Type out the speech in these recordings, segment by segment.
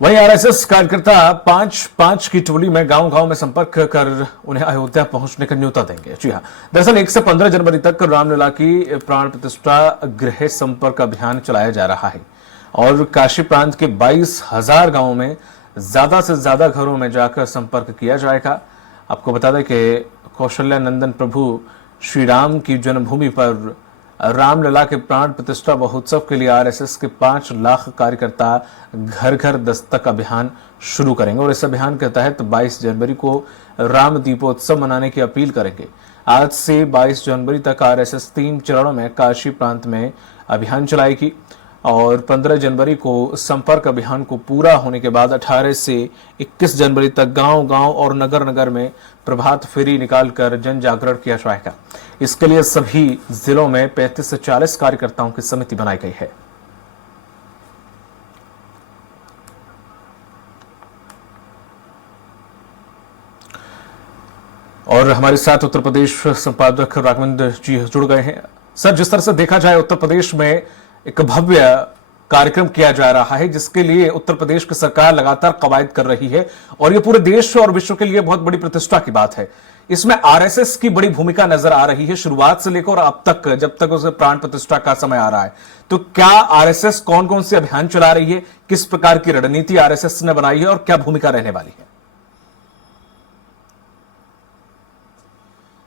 वहीं आरएसएस कार्यकर्ता पांच पांच की टोली में गांव-गांव में संपर्क कर उन्हें अयोध्या पहुंचने का न्योता देंगे। जी हां, दरअसल 1 से 15 जनवरी तक रामलला की प्राण प्रतिष्ठा गृह संपर्क अभियान चलाया जा रहा है और काशी प्रांत के 22,000 गांवों में ज्यादा से ज्यादा घरों में जाकर संपर्क किया जाएगा। आपको बता दें कि कौशल्या नंदन प्रभु श्री राम की जन्मभूमि पर रामलला के प्राण प्रतिष्ठा महोत्सव के लिए आरएसएस के 5 लाख कार्यकर्ता घर घर दस्तक अभियान शुरू करेंगे और इस अभियान के तहत 22 जनवरी को राम दीपोत्सव मनाने की अपील करेंगे। आज से 22 जनवरी तक आरएसएस 3 चरणों में काशी प्रांत में अभियान चलाएगी और 15 जनवरी को संपर्क अभियान को पूरा होने के बाद 18 से 21 जनवरी तक गांव-गांव और नगर-नगर में प्रभात फेरी निकालकर जन जागरण किया जाएगा। इसके लिए सभी जिलों में 35 से 40 कार्यकर्ताओं की समिति बनाई गई है। और हमारे साथ उत्तर प्रदेश संपादक राघवेंद्र जी जुड़ गए हैं। सर, जिस तरह से देखा जाए उत्तर प्रदेश में एक भव्य कार्यक्रम किया जा रहा है जिसके लिए उत्तर प्रदेश की सरकार लगातार कवायद कर रही है और ये पूरे देश और विश्व के लिए बहुत बड़ी प्रतिष्ठा की बात है। इसमें आरएसएस की बड़ी भूमिका नजर आ रही है शुरुआत से लेकर अब तक, जब तक उसे प्राण प्रतिष्ठा का समय आ रहा है। तो क्या आरएसएस कौन कौन से अभियान चला रही है, किस प्रकार की रणनीति आरएसएस ने बनाई है और क्या भूमिका रहने वाली है?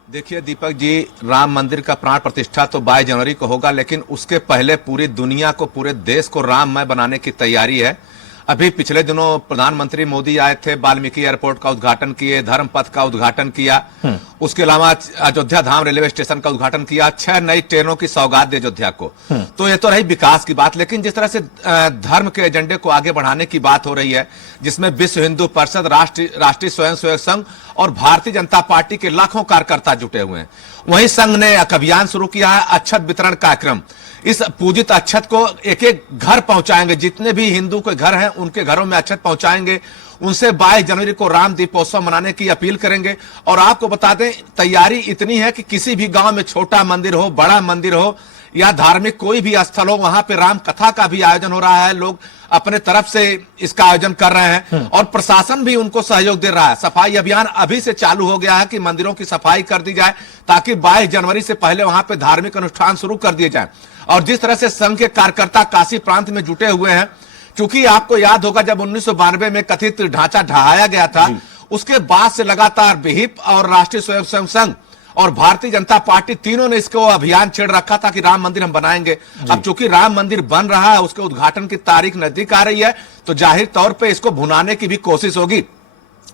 देखिए दीपक जी, राम मंदिर का प्राण प्रतिष्ठा तो 22 जनवरी को होगा, लेकिन उसके पहले पूरी दुनिया को, पूरे देश को राममय बनाने की तैयारी है। अभी पिछले दिनों प्रधानमंत्री मोदी आए थे, वाल्मीकि एयरपोर्ट का उद्घाटन किए, धर्मपथ का उद्घाटन किया, उसके अलावा अयोध्या धाम रेलवे स्टेशन का उद्घाटन किया, 6 नई ट्रेनों की सौगात दी अयोध्या को। तो ये तो रही विकास की बात, लेकिन जिस तरह से धर्म के एजेंडे को आगे बढ़ाने की बात हो रही है, जिसमें विश्व हिंदू परिषद, राष्ट्रीय स्वयंसेवक संघ और भारतीय जनता पार्टी के लाखों कार्यकर्ता जुटे हुए हैं। वहीं संघ ने एक अभियान शुरू किया है, अक्षत वितरण कार्यक्रम। इस पूजित अक्षत को एक एक घर पहुंचाएंगे, जितने भी हिंदू के घर हैं उनके घरों में अक्षत पहुंचाएंगे, उनसे 22 जनवरी को राम दीपोत्सव मनाने की अपील करेंगे। और आपको बता दें, तैयारी इतनी है कि किसी भी गांव में छोटा मंदिर हो, बड़ा मंदिर हो या धार्मिक कोई भी स्थल हो, वहां पे राम कथा का भी आयोजन हो रहा है। लोग अपने तरफ से इसका आयोजन कर रहे हैं और प्रशासन भी उनको सहयोग दे रहा है। सफाई अभियान अभी से चालू हो गया है कि मंदिरों की सफाई कर दी जाए ताकि 22 जनवरी से पहले वहां पे धार्मिक अनुष्ठान शुरू कर दिए जाए। और जिस तरह से संघ के कार्यकर्ता काशी प्रांत में जुटे हुए हैं, चूंकि आपको याद होगा जब 1992 में कथित ढांचा ढहाया गया था, उसके बाद से लगातार विहिप और राष्ट्रीय स्वयंसेवक संघ और भारतीय जनता पार्टी तीनों ने इसको अभियान छेड़ रखा था कि राम मंदिर हम बनाएंगे। अब चूंकि राम मंदिर बन रहा है, उसके उद्घाटन की तारीख नजदीक आ रही है, तो जाहिर तौर पे इसको भुनाने की भी कोशिश होगी।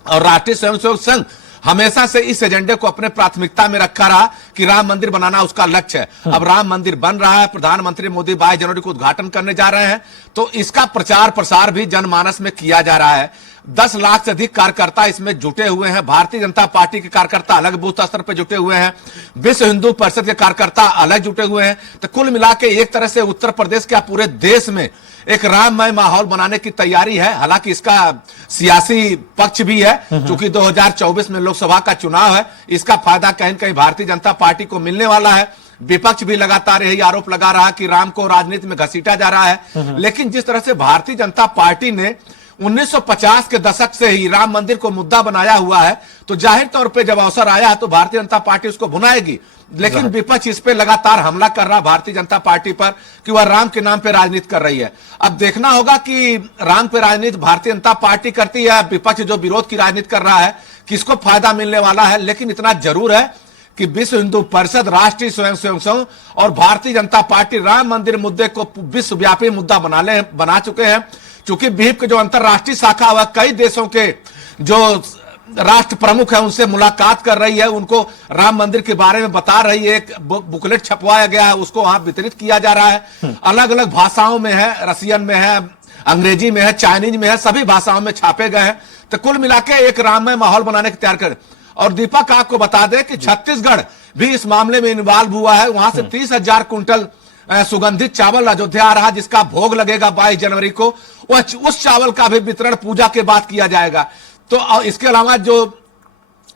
और राष्ट्रीय स्वयंसेवक संघ हमेशा से इस एजेंडे को अपने प्राथमिकता में रखा रहा कि राम मंदिर बनाना उसका लक्ष्य है। अब राम मंदिर बन रहा है, प्रधानमंत्री मोदी 22 जनवरी को उद्घाटन करने जा रहे हैं, तो इसका प्रचार प्रसार भी जनमानस में किया जा रहा है। 10 लाख से अधिक कार्यकर्ता इसमें जुटे हुए हैं। भारतीय जनता पार्टी के कार्यकर्ता अलग बूथ स्तर पर जुटे हुए हैं, विश्व हिंदू परिषद के कार्यकर्ता अलग जुटे हुए हैं। तो कुल मिला के एक तरह से उत्तर प्रदेश के पूरे देश में एक राममय माहौल बनाने की तैयारी है। हालांकि इसका सियासी पक्ष भी है, क्योंकि 2024 में लोकसभा का चुनाव है, इसका फायदा कहीं न कहीं भारतीय जनता पार्टी को मिलने वाला है। विपक्ष भी लगातार यही आरोप लगा रहा है कि राम को राजनीति में घसीटा जा रहा है। लेकिन जिस तरह से भारतीय जनता पार्टी ने 1950 के दशक से ही राम मंदिर को मुद्दा बनाया हुआ है, तो जाहिर तौर पे जब अवसर आया तो भारतीय जनता पार्टी उसको भुनाएगी। लेकिन विपक्ष इस पे लगातार हमला कर रहा भारतीय जनता पार्टी पर कि वह राम के नाम पे राजनीति कर रही है। अब देखना होगा कि राम पे राजनीति भारतीय जनता पार्टी करती है, विपक्ष जो विरोध की राजनीति कर रहा है, किसको फायदा मिलने वाला है। लेकिन इतना जरूर है कि विश्व हिंदू परिषद, राष्ट्रीय स्वयंसेवक संघ और भारतीय जनता पार्टी राम मंदिर मुद्दे को विश्वव्यापी मुद्दा बना चुके हैं। चूंकि विहिप के जो अंतरराष्ट्रीय शाखा हुआ, कई देशों के जो राष्ट्र प्रमुख है उनसे मुलाकात कर रही है, उनको राम मंदिर के बारे में बता रही है। एक बुकलेट छपवाया गया है, उसको वहां वितरित किया जा रहा है। अलग अलग भाषाओं में है, रसियन में है, अंग्रेजी में है, चाइनीज में है, सभी भाषाओं में छापे गए हैं। तो कुल मिलाकर एक राममय माहौल बनाने की तैयार कर। और दीपक, आपको बता दें कि छत्तीसगढ़ भी इस मामले में इन्वॉल्व हुआ है। वहां से 30,000 कुंटल सुगंधित चावल अयोध्या आ रहा, जिसका भोग लगेगा 22 जनवरी को। उस चावल का भी वितरण पूजा के बाद किया जाएगा। तो इसके अलावा जो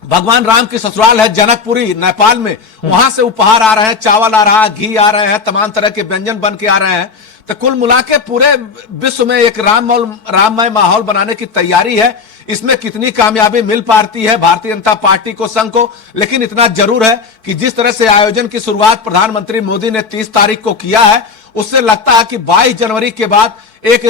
भगवान राम की ससुराल है जनकपुरी नेपाल में, वहां से उपहार आ रहे हैं, चावल आ रहा है, घी आ रहे हैं, तमाम तरह के व्यंजन बन के आ रहे हैं। तो कुल मिला के पूरे विश्व में एक राममय माहौल बनाने की तैयारी है। इसमें कितनी कामयाबी मिल पाती है भारतीय जनता पार्टी को, संघ को, लेकिन इतना जरूर है कि जिस तरह से आयोजन की शुरुआत प्रधानमंत्री मोदी ने 30 तारीख को किया है, उससे लगता है कि 22 जनवरी के बाद एक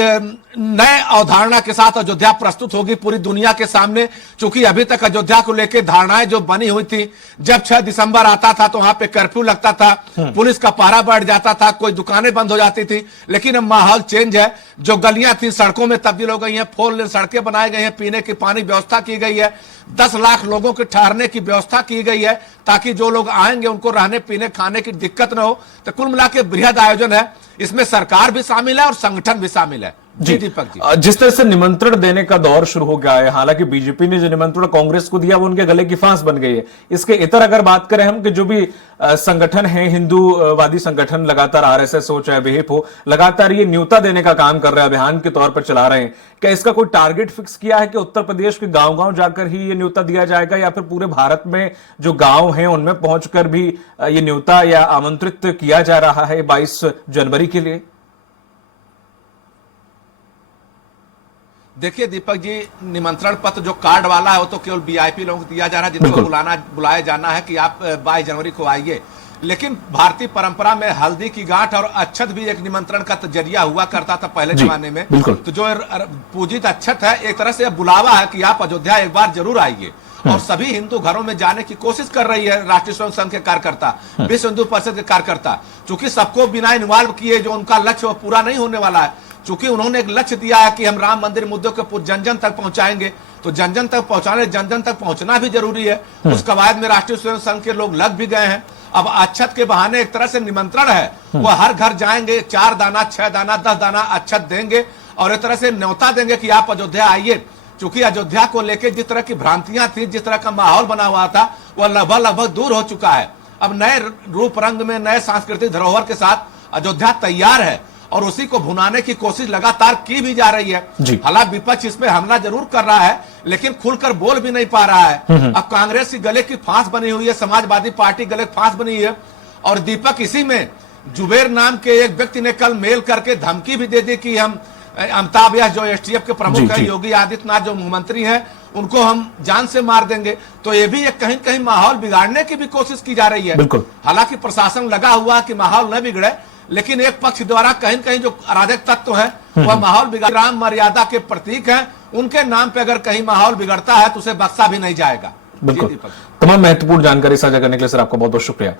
नए अवधारणा के साथ अयोध्या प्रस्तुत होगी पूरी दुनिया के सामने। चूंकि अभी तक अयोध्या को लेकर धारणाएं जो बनी हुई थी, जब 6 दिसंबर आता था तो वहां पे कर्फ्यू लगता था, पुलिस का पहरा बढ़ जाता था, कोई दुकानें बंद हो जाती थी। लेकिन अब माहौल चेंज है, जो गलियां थी सड़कों में तब्दील हो गई हैं, 4 लेन सड़कें बनाई गई हैं, पीने की पानी व्यवस्था की गई है, 10 लाख लोगों के ठहरने की व्यवस्था की गई है ताकि जो लोग आएंगे उनको रहने पीने खाने की दिक्कत न हो। तो कुल मिला के बृहद आयोजन है, इसमें सरकार भी शामिल है और संगठन भी शामिल है। जी दीपक जी, जिस तरह से निमंत्रण देने का दौर शुरू हो गया है, हालांकि बीजेपी ने जो निमंत्रण कांग्रेस को दिया वो उनके गले की फांस बन गई है। इसके इतर अगर बात करें हम कि जो भी संगठन है, हिंदूवादी संगठन, लगातार आरएसएस हो चाहे विहिप हो, लगातार ये न्योता देने का काम कर रहे हैं, अभियान के तौर पर चला रहे हैं। क्या इसका कोई टारगेट फिक्स किया है कि उत्तर प्रदेश के गांव-गांव जाकर ही ये न्योता दिया जाएगा, या फिर पूरे भारत में जो गांव हैं उनमें पहुंचकर भी ये न्योता या आमंत्रित किया जा रहा है 22 जनवरी के लिए? देखिए दीपक जी, निमंत्रण पत्र जो कार्ड वाला है वो तो केवल वीआईपी लोगों को दिया जा रहा है, जिनको बुलाया जाना है कि आप 22 जनवरी को आइए। लेकिन भारतीय परंपरा में हल्दी की गांठ और अक्षत भी एक निमंत्रण का जरिया हुआ करता था पहले जमाने में। तो जो पूजित अक्षत है एक तरह से बुलावा है कि आप अयोध्या एक बार जरूर आइए। और सभी हिंदू घरों में जाने की कोशिश कर रही है राष्ट्रीय स्वयं संघ के कार्यकर्ता, विश्व हिंदू परिषद के कार्यकर्ता। चूंकि सबको बिना इन्वॉल्व किए जो उनका लक्ष्य वो पूरा नहीं होने वाला है, चूंकि उन्होंने एक लक्ष्य दिया है कि हम राम मंदिर मुद्दों को जन जन तक पहुंचाएंगे, तो जन जन तक पहुंचाने, जन जन तक पहुंचना भी जरूरी है। उस कवायद में राष्ट्रीय स्वयं संघ के लोग लग भी गए हैं। अब अक्षत के बहाने एक तरह से निमंत्रण है, वो हर घर जाएंगे, 4 दाना 6 दाना 10 दाना अक्षत देंगे और एक तरह से न्योता देंगे कि आप अयोध्या आइए। चूंकि अयोध्या को लेकर जिस तरह की भ्रांतियां थी, जिस तरह का माहौल बना हुआ था, वह लगभग दूर हो चुका है। अब नए रूप रंग में, नए सांस्कृतिक धरोहर के साथ अयोध्या तैयार है और उसी को भुनाने की कोशिश लगातार की भी जा रही है। हालांकि विपक्ष इस पे हमला जरूर कर रहा है, लेकिन खुलकर बोल भी नहीं पा रहा है। अब कांग्रेस की गले की फांस बनी हुई है, समाजवादी पार्टी गले की फांस बनी है। और दीपक, इसी में जुबेर नाम के एक व्यक्ति ने कल मेल करके धमकी भी दे दी कि हम अमिताभ यश जो एसटीएफ के प्रमुख है, योगी आदित्यनाथ जो मुख्यमंत्री हैं, उनको हम जान से मार देंगे। तो ये भी एक कहीं कहीं माहौल बिगाड़ने की भी कोशिश की जा रही है। हालांकि प्रशासन लगा हुआ कि माहौल न बिगड़े, लेकिन एक पक्ष द्वारा कहीं कहीं जो अराजक तत्व है वह माहौल बिगाड़, राम मर्यादा के प्रतीक हैं, उनके नाम पे अगर कहीं माहौल बिगड़ता है तो उसे बख्शा भी नहीं जाएगा। बिल्कुल। तमाम महत्वपूर्ण जानकारी साझा करने के लिए सर आपका बहुत बहुत शुक्रिया।